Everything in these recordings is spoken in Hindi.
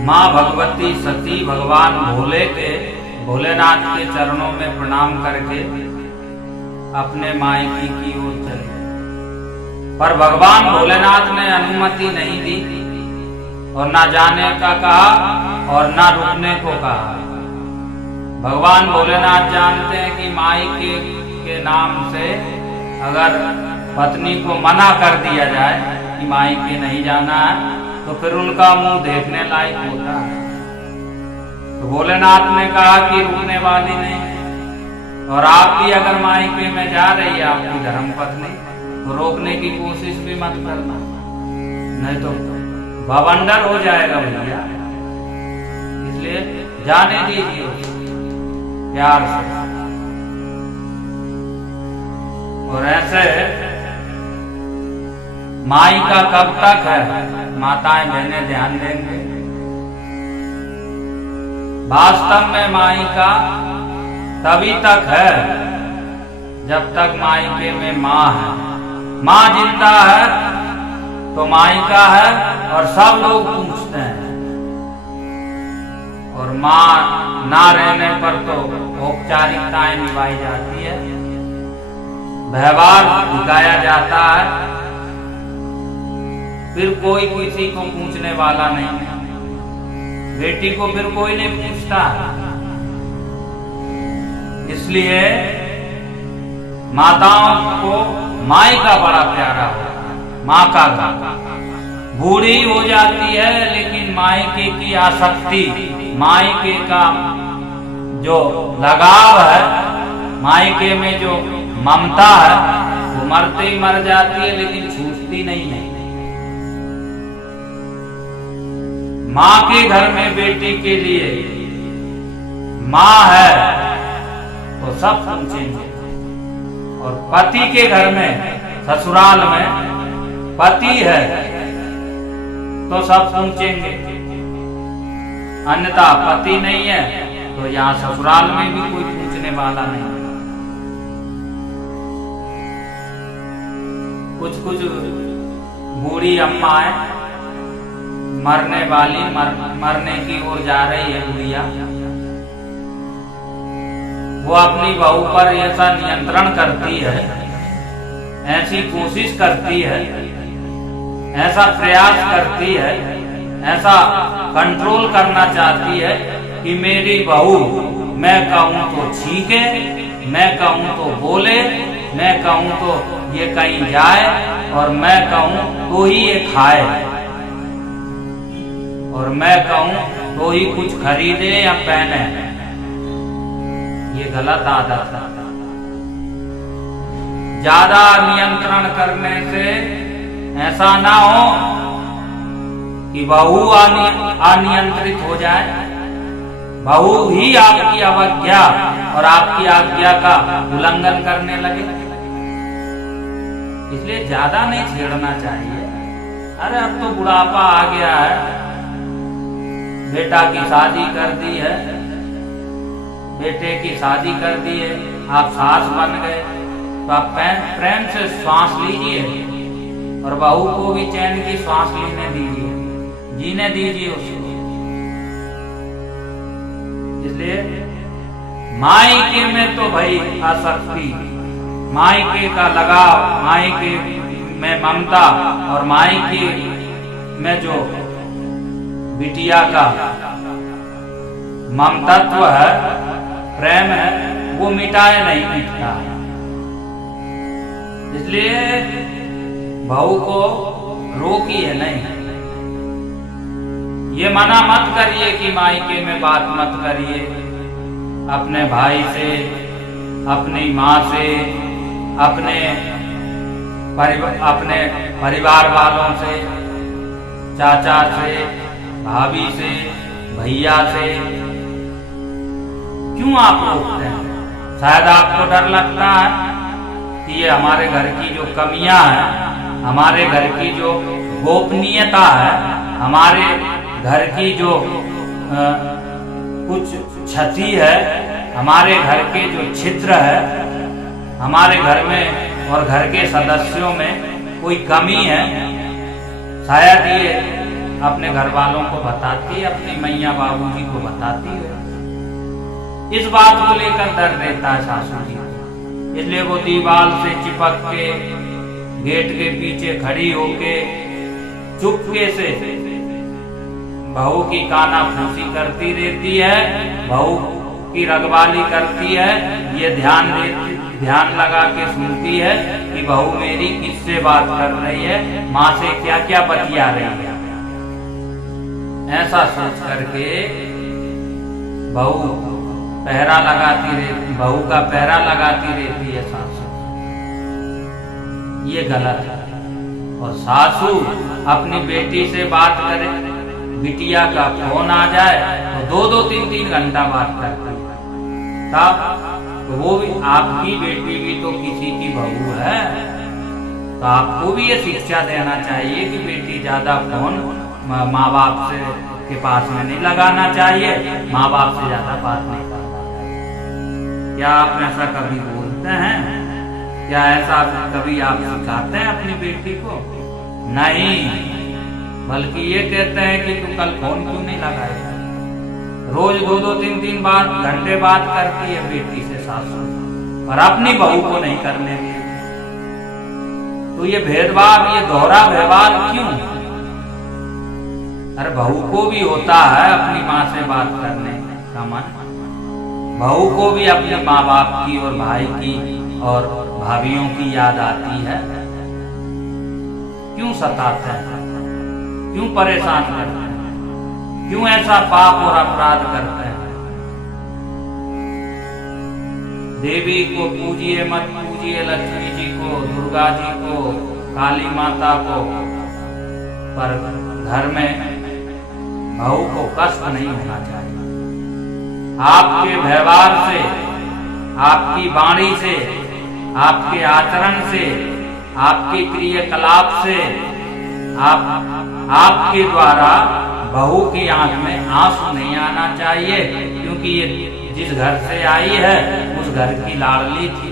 माँ भगवती सती भगवान भोलेनाथ के चरणों में प्रणाम करके अपने मायके की ओर चले, पर भगवान भोलेनाथ ने अनुमति नहीं दी और ना जाने का कहा और ना रुकने को कहा। भगवान भोलेनाथ जानते हैं कि मायके के नाम से अगर पत्नी को मना कर दिया जाए कि मायके नहीं जाना है तो फिर उनका मुंह देखने लायक होता है। तो भोलेनाथ ने कहा कि रुकने वाली नहीं, और आप भी अगर मायके में जा रही है आपकी धर्म पत्नी तो रोकने की कोशिश भी मत करना, नहीं तो बवंडर हो जाएगा भैया। इसलिए जाने दीजिए प्यार से। और ऐसे माई का कब तक है, माताएं बहनें ध्यान देंगे। वास्तव में माई का तभी तक है जब तक मायके में माँ है। माँ जिंदा है तो माई का है, और सब लोग पूछते हैं। और माँ ना रहने पर तो औपचारिकताएं निभाई जाती है, व्यवहार दिखाया जाता है, फिर कोई किसी को पूछने वाला नहीं है। बेटी को फिर कोई नहीं पूछता। इसलिए माताओं को माई का बड़ा प्यारा होता है, माँ का बूढ़ी हो जाती है लेकिन मायके की आसक्ति, मायके का जो लगाव है, मायके में जो ममता है वो मरते ही मर जाती है लेकिन छूटती नहीं है। माँ के घर में बेटी के लिए माँ है तो सब पूछेंगे, और पति के घर में ससुराल में पति है तो सब पूछेंगे। अन्यथा पति नहीं है तो यहाँ ससुराल में भी कोई पूछने वाला नहीं है। कुछ बूढ़ी अम्माएं मरने वाली मरने की ओर जा रही है बुढ़िया, वो अपनी बहू पर ऐसा नियंत्रण करती है, ऐसी कोशिश करती है, ऐसा प्रयास करती है, ऐसा कंट्रोल करना चाहती है कि मेरी बहू मैं कहूं तो छींके, मैं कहूं तो बोले, मैं कहूं तो ये कहीं जाए, और मैं कहूं तो ही ये खाए, और मैं कहूं तो ही कुछ खरीदे या पहने। ये गलत आदत है। ज्यादा नियंत्रण करने से ऐसा ना हो कि बहू अनियंत्रित हो जाए, बहू ही आपकी अवज्ञा और आपकी आज्ञा का उल्लंघन करने लगे। इसलिए ज्यादा नहीं छेड़ना चाहिए। अरे अब तो बुढ़ापा आ गया है, बेटा की शादी कर दी है, बेटे की शादी कर दी है, आप सास बन गए तो आप प्रेम से श्वास लीजिए, और बहू को भी चैन की श्वास लेने दीजिए, जीने दीजिए उसको। इसलिए मायके में तो भाई आसक्ति, मायके का लगाव, मायके में ममता, और मायके में जो बिटिया का ममतत्व है, प्रेम है, वो मिटाए नहीं मिटता। इसलिए बहू को रोकिए नहीं, ये मना मत करिए कि मायके में बात मत करिए अपने भाई से, अपनी माँ से, अपने परिवार वालों से, चाचा से, भाभी से, भैया से। क्यों आप रोकते हैं? शायद आपको डर लगता है कि ये हमारे घर की जो कमियां हैं, हमारे घर की जो गोपनीयता है, हमारे घर की जो कुछ क्षति है, हमारे घर के जो छिद्र है, हमारे घर में और घर के सदस्यों में कोई कमी है, शायद ये अपने घर वालों को बताती है, अपनी मैया बाबूजी को बताती है। इस बात को लेकर डर रहता है सासू जी को, इसलिए वो दीवार से चिपक के गेट के पीछे खड़ी होके चुपके से बहू की काना फूसी करती रहती है, बहू की रखवाली करती है। ये ध्यान लगा के सुनती है कि बहू मेरी किससे बात कर रही है, माँ से क्या क्या बतिया रही है। ऐसा सोच करके बहू पहरा लगाती रहती, बहू का पहरा लगाती रहती है सासू। ये गलत है। और सासू अपनी बेटी से बात करे, बिटिया का फोन आ जाए तो 2-2 3-3 घंटा बात करती है। तब तो वो भी आपकी बेटी भी तो किसी की बहू है, तो आपको भी ये शिक्षा देना चाहिए कि बेटी ज्यादा फोन माँ बाप से के पास में नहीं लगाना चाहिए, माँ बाप से ज्यादा बात नहीं करना चाहिए। क्या आप ऐसा कभी बोलते हैं? क्या ऐसा कभी आप सिखाते हैं अपनी बेटी को? नहीं, बल्कि ये कहते हैं कि तू कल फोन क्यों नहीं लगाएगा। रोज 2-2 3-3 बार घंटे बात करती है बेटी से सासू, और अपनी बहू को नहीं करने देती। तो ये भेदभाव, ये दोहरा व्यवहार क्यों? अरे बहू को भी होता है अपनी माँ से बात करने का मन, बहू को भी अपने माँ बाप की और भाई की और भाभियों की याद आती है। क्यों सताते हैं, क्यों परेशान करते हैं, क्यों ऐसा पाप और अपराध करते हैं? देवी को पूजिए मत पूजिए, लक्ष्मी जी को, दुर्गा जी को, काली माता को, पर घर में बहू को कष्ट नहीं होना चाहिए। आपके व्यवहार से, आपकी वाणी से, आपके आचरण से, आपके क्रियाकलाप से, आपके द्वारा बहू की आंख में आंसू नहीं आना चाहिए, क्योंकि ये जिस घर से आई है उस घर की लाडली थी,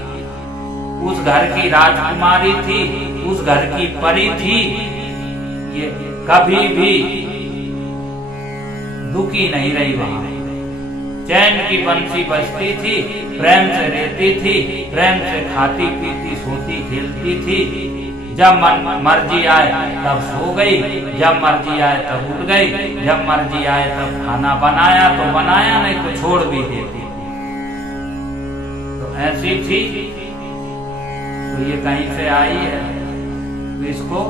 उस घर की राजकुमारी थी, उस घर की परी थी। ये कभी भी दुखी नहीं रही, वहां चैन की बंसी बजती थी, प्रेम से रहती थी, प्रेम से खाती पीती सोती खेलती थी। जब मर्जी आए तब सो गई, जब मर्जी आए तब उठ गई, जब मर्जी आए तब खाना बनाया तो बनाया, नहीं तो छोड़ भी देती थी। तो ऐसी थी। तो ये कहीं से आई है, तो इसको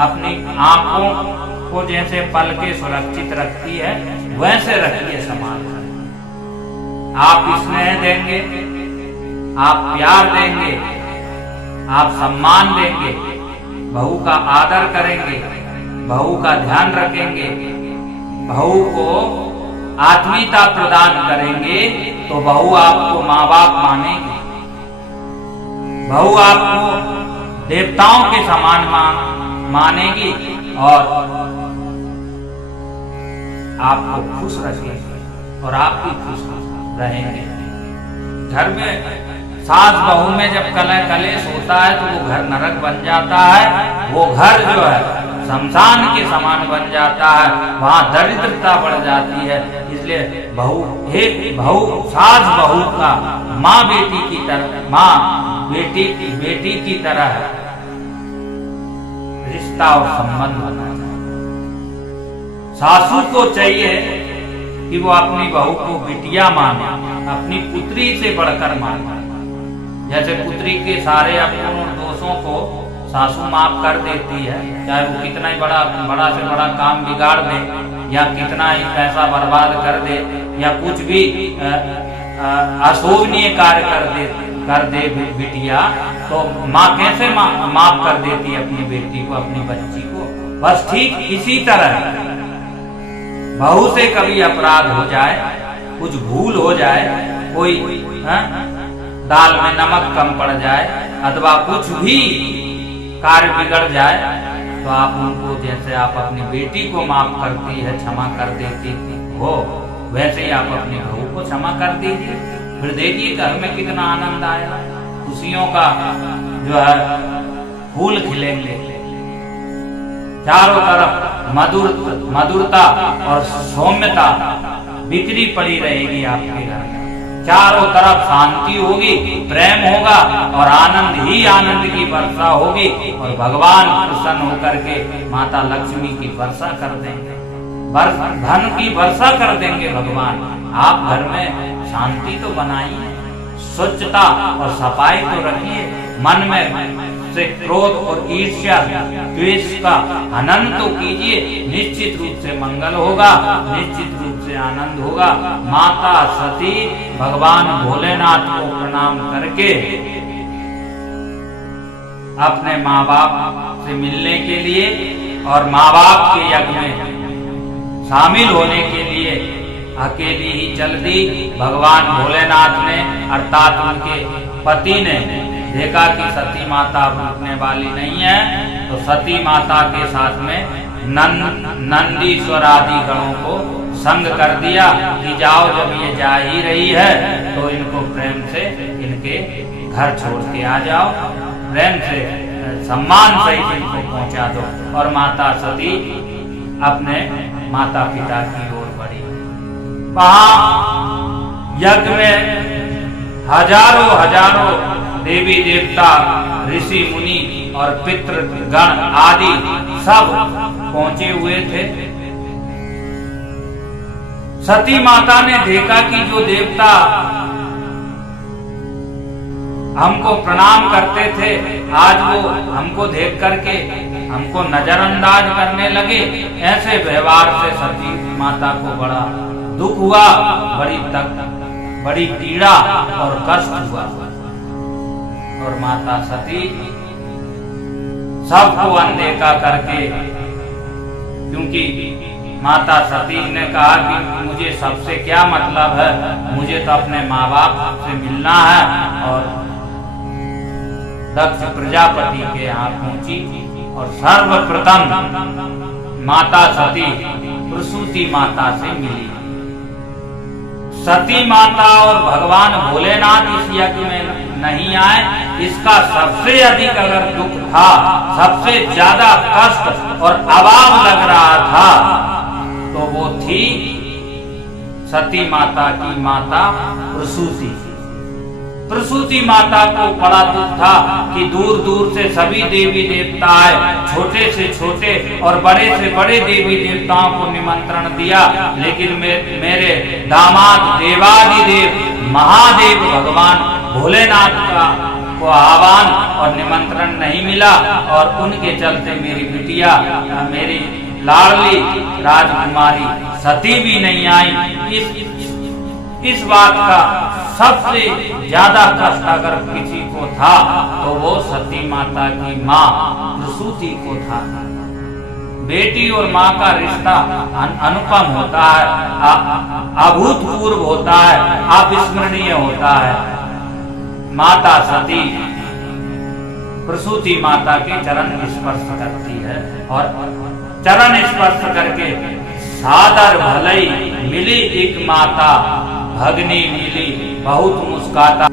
अपनी आंखों को जैसे पल के सुरक्षित रखती है वैसे रखिए संभाल। आप स्नेह देंगे, आप प्यार देंगे, आप सम्मान देंगे, बहू का आदर करेंगे, बहू का ध्यान रखेंगे, बहू को आत्मीयता प्रदान करेंगे, तो बहू आपको माँ बाप मानेगी, बहू आपको देवताओं के समान मानेगी और आपको खुश रखेगी और आप भी खुश रहेंगे। घर में सास बहू में जब कलेश होता है तो वो घर नरक बन जाता है, वो घर जो है शमशान के समान बन जाता है, वहां दरिद्रता बढ़ जाती है। इसलिए बहू सास बहू का माँ बेटी की तरह, माँ बेटी की तरह रिश्ता और संबंध होना चाहिए। सासू को चाहिए कि वो अपनी बहू को बिटिया माने, अपनी पुत्री से बढ़कर माने। जैसे पुत्री के सारे अपने दोषों को सासू माफ कर देती है, चाहे वो कितना ही बड़ा से बड़ा काम बिगाड़ दे, या कितना ही पैसा बर्बाद कर दे, या कुछ भी अशोभनीय कार्य कर दे बिटिया, तो माँ कैसे माफ कर देती है अपनी बेटी को, अपनी बच्ची को। बस ठीक इसी तरह बहू से कभी अपराध हो जाए, कुछ भूल हो जाए, कोई दाल में नमक कम पड़ जाए, अथवा कुछ भी कार्य बिगड़ जाए, तो आप उनको जैसे आप अपनी बेटी को माफ करती है, क्षमा कर देती हो, वैसे ही आप अपनी बहू को क्षमा कर दीजिए। फिर देखिए घर में कितना आनंद आएगा, खुशियों का जो है फूल खिलेंगे। चारों तरफ मधुरता और सौम्यता बिखरी पड़ी रहेगी आपके घर में। चारों तरफ शांति होगी, प्रेम होगा और आनंद ही आनंद की वर्षा होगी और भगवान प्रसन्न होकर के माता लक्ष्मी की वर्षा कर देंगे, धन की वर्षा कर देंगे भगवान। आप घर में शांति तो बनाइए, स्वच्छता और सफाई तो रखिए, मन में से क्रोध और ईर्ष्या द्वेष का हनन तो कीजिए। निश्चित रूप से मंगल होगा, निश्चित रूप से आनंद होगा। माता सती भगवान भोलेनाथ को प्रणाम करके अपने माँ बाप से मिलने के लिए और माँ बाप के यज्ञ में शामिल होने के लिए अकेली ही चल दी। भगवान भोलेनाथ ने अर्थात उनके पति ने देखा कि सती माता रुकने वाली नहीं है, तो सती माता के साथ में नंदीश्वर आदि गणों को संग कर दिया कि जाओ, जब ये जा ही रही है तो इनको प्रेम से इनके घर छोड़ के आ जाओ, प्रेम से सम्मान सहित इनको पहुंचा दो। और माता सती अपने माता पिता की ओर बढ़ी। वहां यज्ञ में हजारों देवी देवता, ऋषि मुनि और पितृगण आदि सब पहुंचे हुए थे। सती माता ने देखा कि जो देवता हमको प्रणाम करते थे, आज वो हमको देख करके हमको नजरअंदाज करने लगे। ऐसे व्यवहार से सती माता को बड़ा दुख हुआ, बड़ी पीड़ा और कष्ट हुआ। और माता सती सबको अनदेखा करके, क्योंकि माता सती ने कहा कि मुझे सबसे क्या मतलब है, मुझे तो अपने माँ बाप से मिलना है। और दक्ष प्रजापति के यहाँ पहुंची और सर्वप्रथम माता सती प्रसूति माता से मिली। सती माता और भगवान भोलेनाथ इस यज्ञ में नहीं आए, इसका सबसे अधिक अगर दुख था, सबसे ज्यादा कष्ट और अभाव लग रहा था, तो वो थी सती माता की माता प्रसूति। प्रसूति माता को बड़ा दुख था कि दूर दूर से सभी देवी देवता आए, छोटे से छोटे और बड़े से बड़े देवी देवताओं को निमंत्रण दिया, लेकिन मेरे दामाद देवादिदेव महादेव भगवान भोलेनाथ को आह्वान और निमंत्रण नहीं मिला। और उनके चलते मेरी बिटिया, मेरी लाडली राजकुमारी सती भी नहीं आई। इस बात का सबसे ज्यादा कष्ट अगर किसी को था तो वो सती माता की माँ प्रसूति को था। बेटी और माँ का रिश्ता अनुपम होता है, अभूतपूर्व होता है, अविस्मरणीय होता है। माता सती प्रसूति माता के चरण स्पर्श करती है और चरण स्पर्श करके सादर भलई मिली एक माता, भगनी मिली बहुत मुस्काता।